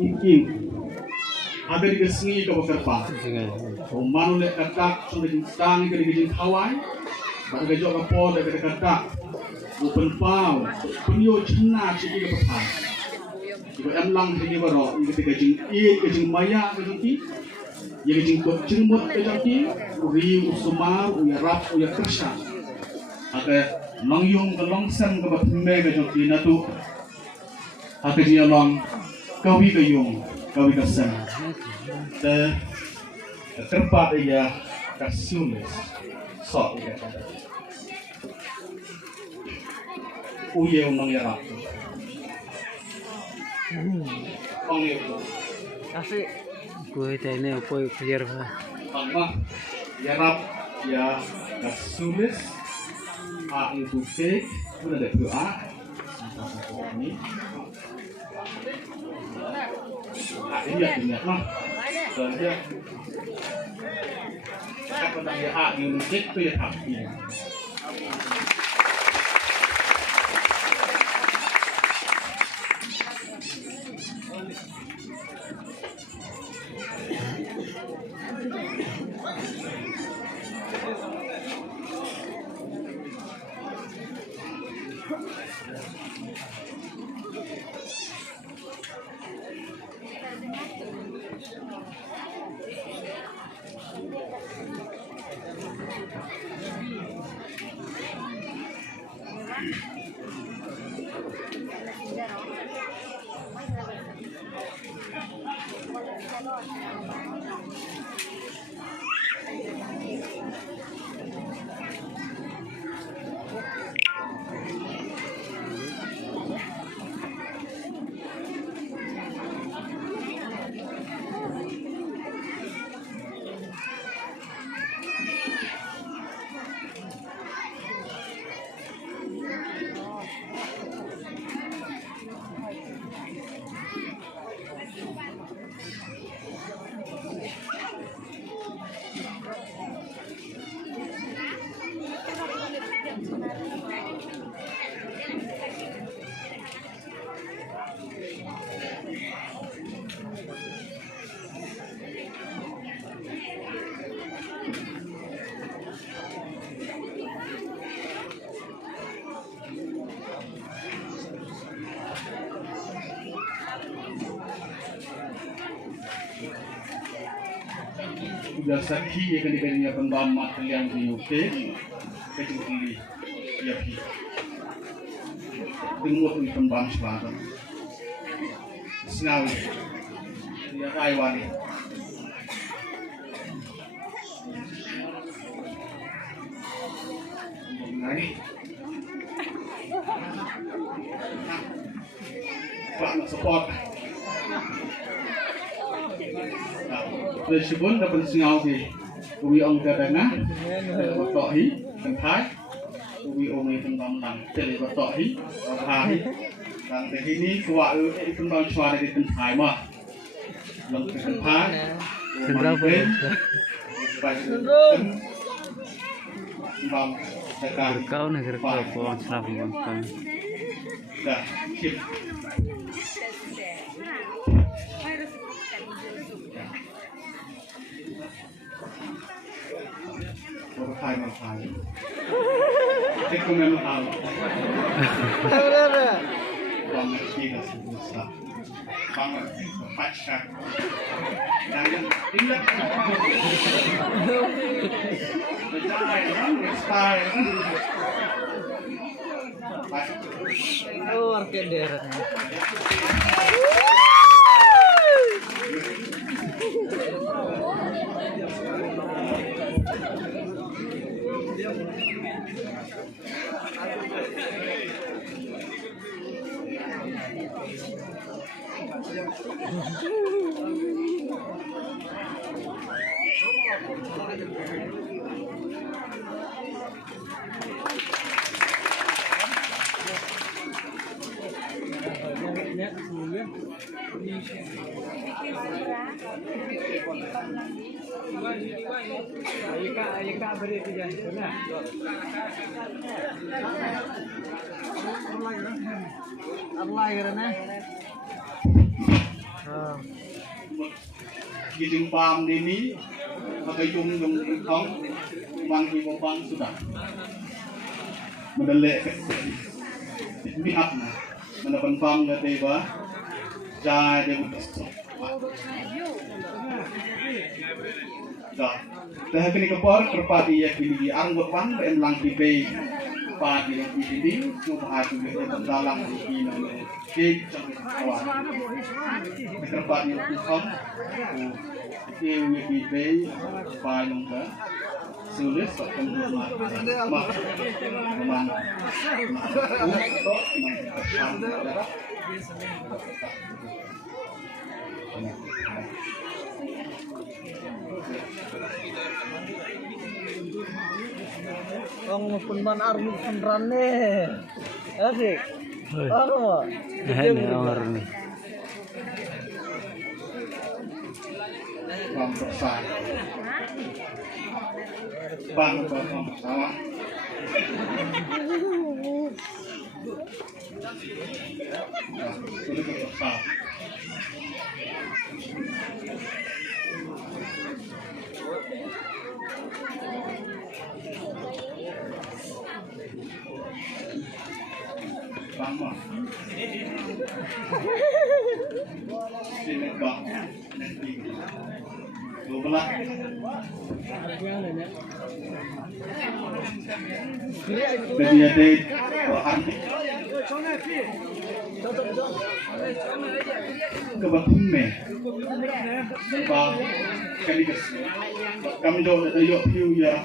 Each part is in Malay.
ingking ada di kesengi ke bekerpa manu le katak sudah jintang ke di Hawaii bagai jok kapol dari katak open pau penyo cina ciki ke bekai jika emlang sini baru ketika jing maya ke jiki yang jing kot jingmut ke jiki uri usumar uya rap uya kersa ada langyong ke longsam ke batme ke jiki natu ada dia long kawi ke yung kawi ke sen the tempat ia kasulis sok ia uye unang yarap ang iyo kasi gue tanya apa clear ba ama yarap ya kasulis ang buke muna de doa ini iya mah soalnya các con đang hạ như chết tuyệt học thì sudah sakhi ya kan dikanya pembama kalian di UK kecil kiri ya pi tengok ni pembam selatan sengawi dia Taiwan ini Pak nak support Sebelum dapat singau di ubi ong kadangah, bertohi, kentai, ubi ong itu tentang teli bertohi, berhari, dan ini kuat itu tentang suara di kentai mah, lengkap kentai, mungkin, baik tentang sekarang. kau negara kau selama ini Dah, sip. Hai mahal. Itu memang mahal. Banget tidak susah. Banget pacar. Jangan ingat. Jangan style. luar keder Ayika beri tiga benar. Allah kerana Gijing pam dini pakai yung kong bangki bang sudah mendelek biak na menepan pam nggak tiba jai dia butuh dah dah kini kepor kerpati ya kini anggot bang em lang tipe pati yang ini semua hati kita dalam di sini kek kawan kerpati yang kong yang tipe pati nunggu sulit untuk Ang punban army sandrane. Asik. Ano? Ini orang ni. Bang besar. Bang besar. Sulit besar. Bangma, sini bang, nanti, dua belas. Jadi ada bahan kebetulan, bang, kali kesini, kami jauh dari yuk hiu ya,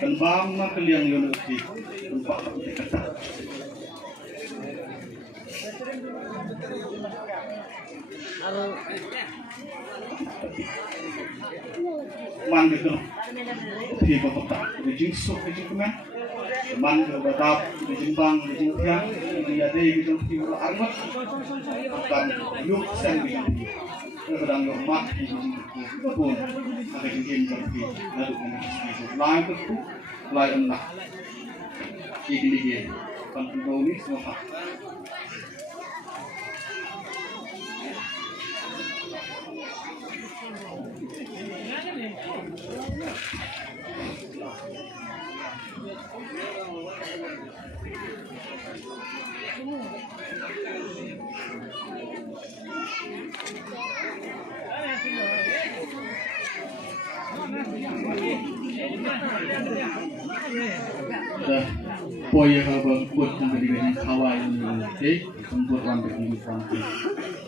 dan bang nak kalian yang nanti, tempat kita. Man gitu, thì có tập để chính số cái chính comment, man được tập để chính bang để chính thiang, thì ở đây cái trong khi là ăn mất, cần nhúc xem cái gì, cái đang nhúc mắt thì cái buồn, cái chính trong khi là được cái lại cái phút lại âm nặng, cái gì, còn cái đồ này nó phải Poya kalau buat sampai di gaji kawai ini, tempat wanita ini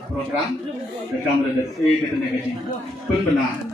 program, rekam dari kita gaji pun benar.